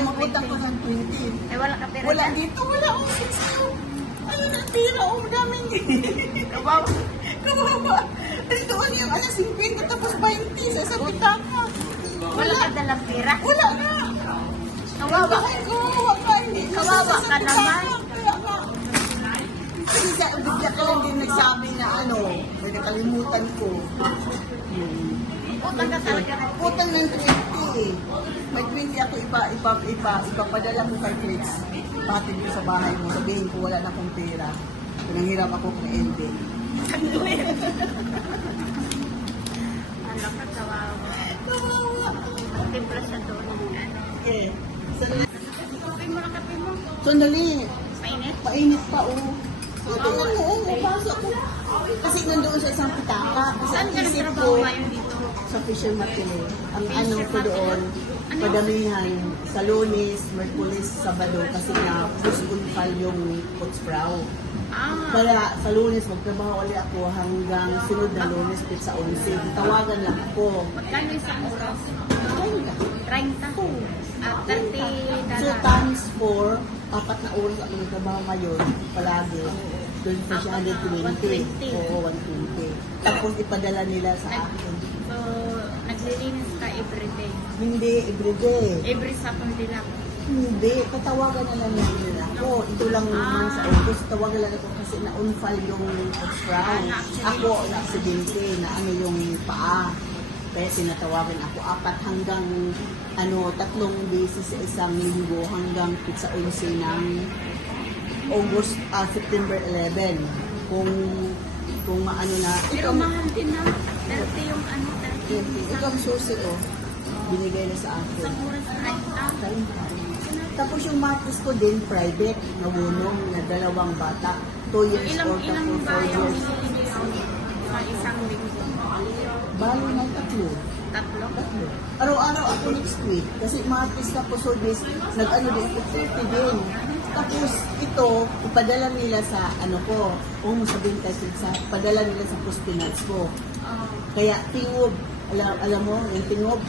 Ng 20. Eh, wala ka pera Wala dito, wala akong 60. Ano na tira, oh, daming Kabaw. Kawawa. Ito, ano yung alas 50 tapos 20 sa isang pitaka. Wala ka dalang pera. Wala na. Kawawa. Kawawa ka. Kawawa ka naman. Kasi sa bigla ka lang din nagsabi na ano, nakalimutan ko. Utang ka talaga ng Utang ng 20. May 20 ako ipa, ipa, ipa, ipapadala ko kay Fritz. Patid ko sa bahay mo. Sabihin ko wala na akong pera. Pinanghirap ako kay Elde. Ano ka, kawawa. Kawawa. Timpla sa doon. Okay. Kape mo na kape mo. Sandali. Mainit. Painit pa, oh. Tingnan mo, oh, mapasok ko. Kasi nandoon sa isang pitaka. Kasi Saan ka nagtrabaho ngayon dito? Sa Fisher Martini. Ang ano ko doon, padamihan, sa lunes, merkulis, sabado, kasi na puspunpal yung putspraw. Ah. Kaya sa lunes, magtrabaho ulit ako hanggang sunod na lunes, pit sa 11. Tawagan lang ako. Magkano isang oras? Ayun ka. 30. At 30 So times 4, apat na oras ako nagtrabaho ngayon, palagi. Doon sa siya 120. 120. Oo, 120. Tapos ipadala nila sa akin. So, naglilinis ka everyday. Hindi, everyday. Every Saturday lang. Hindi, patawagan na lang nila ako. Ito lang naman sa August, tawagan lang ako kasi na-on-file yung crown. Ako, na-aksidente, na ano yung paa. Kaya sinatawagan ako apat hanggang ano, tatlong beses sa isang linggo hanggang sa 11 ng August, ah, September 11. Kung kung maano na, Pero mahal din na. 30 yung ano, 30. ito ang susi ko. Binigay na sa akin. Oras, 30. Tapos yung martes ko din, private, na wulong na dalawang bata. 2 years Ilang, old ilang tapos ba 4 yung years. isang linggo? Bali ng tatlo. Tatlo? Tatlo. Araw-araw ako next week. Kasi martes tapos Sundays, nag-ano din, 50 din. Tapos ito, ipadala nila sa ano ko, kung sabihin kasi sa, ipadala nila sa puspinats ko. Oh. Kaya tingob, alam, alam mo, yung tingob,